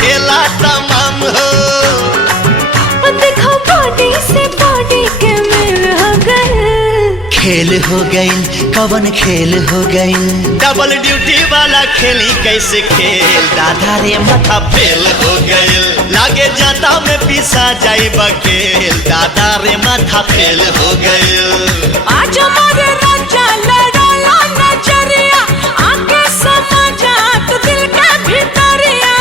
खेला तमाम हो। देखो बॉडी से बॉडी के मिल हो गए। खेल हो गई कवन खेल हो गई, डबल ड्यूटी वाला खेली कैसे खेल, दादा रे माथा फेल हो गई, लागे जाता में पीसा जाई बकेल, दादा रे माथा फेल हो गई। आज हमारे राजा लड़ाला नजरिया, आके समा जा तू दिल के भीतरिया।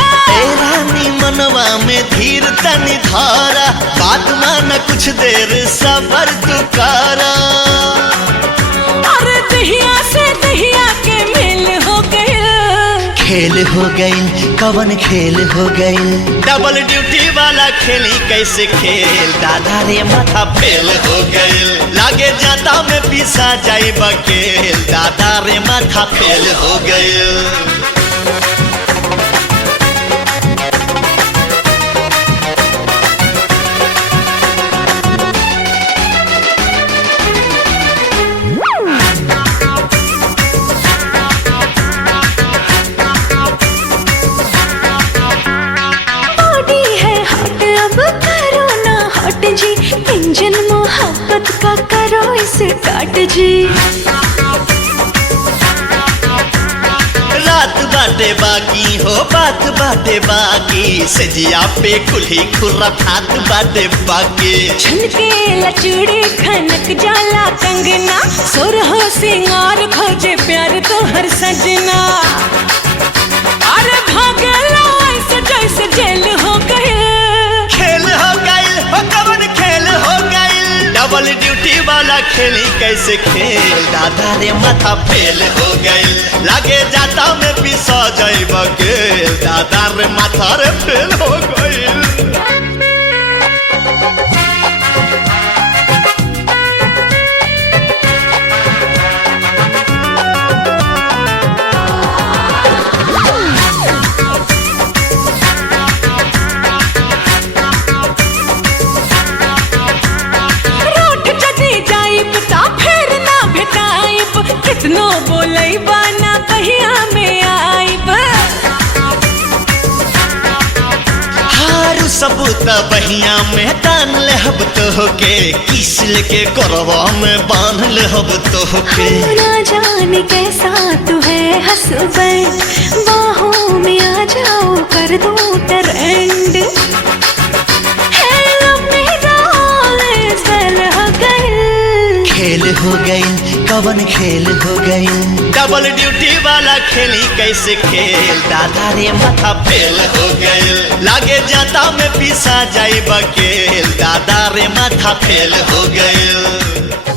रानी मनवा में धीर तनी धारा, बात मान कुछ देर सबर तू करा। अरे दहिया से दहिया के मेल हो गए। खेल हो गई कवन खेल हो गई, डबल ड्यूटी वाला खेली कैसे खेल, दादा रे माथा फेल हो गई, लागे जाता में पीसा जाई बकेल, दादा रे माथा फेल हो गई। जी इंजन मोहब्बत का करो इसे काट जी। रात बाटे बाकी हो बात बाटे बाकी, सजिया पे कुल्ही खुर्रा ठात बाटे बाकी। छनके लचूड़ी खनक जाला कंगना, सुरहो सिंगार खोजे प्यार तो हर सजना। अरे भागला ऐसे जैसे जेल हो गए। खेल हो गई हो कवन खेल हो गई, डबल ड्यूटी वाला खेली कैसे खेल, दादा रे माथा फेल हो गई, लागे जाता में पिसा जाई बकेल, दादा रे माथा रे फेल हो गई। कितनो बोलई बाना कहिया में आईब। हारू सबूत बहिया में तान ले हब तो होके, किसल के करवा में बांध ले हब तो होके। ना जाने कैसा तू है हसबैंड, बाहों में आ जाओ कर दो ट्रेंड। खेल हो गई कवन खेल हो गई, डबल ड्यूटी वाला खेली कैसे खेल, दादा रे माथा फेल हो गई, लागे जाता में पीसा जाई बकेल, दादा रे माथा फेल हो गई।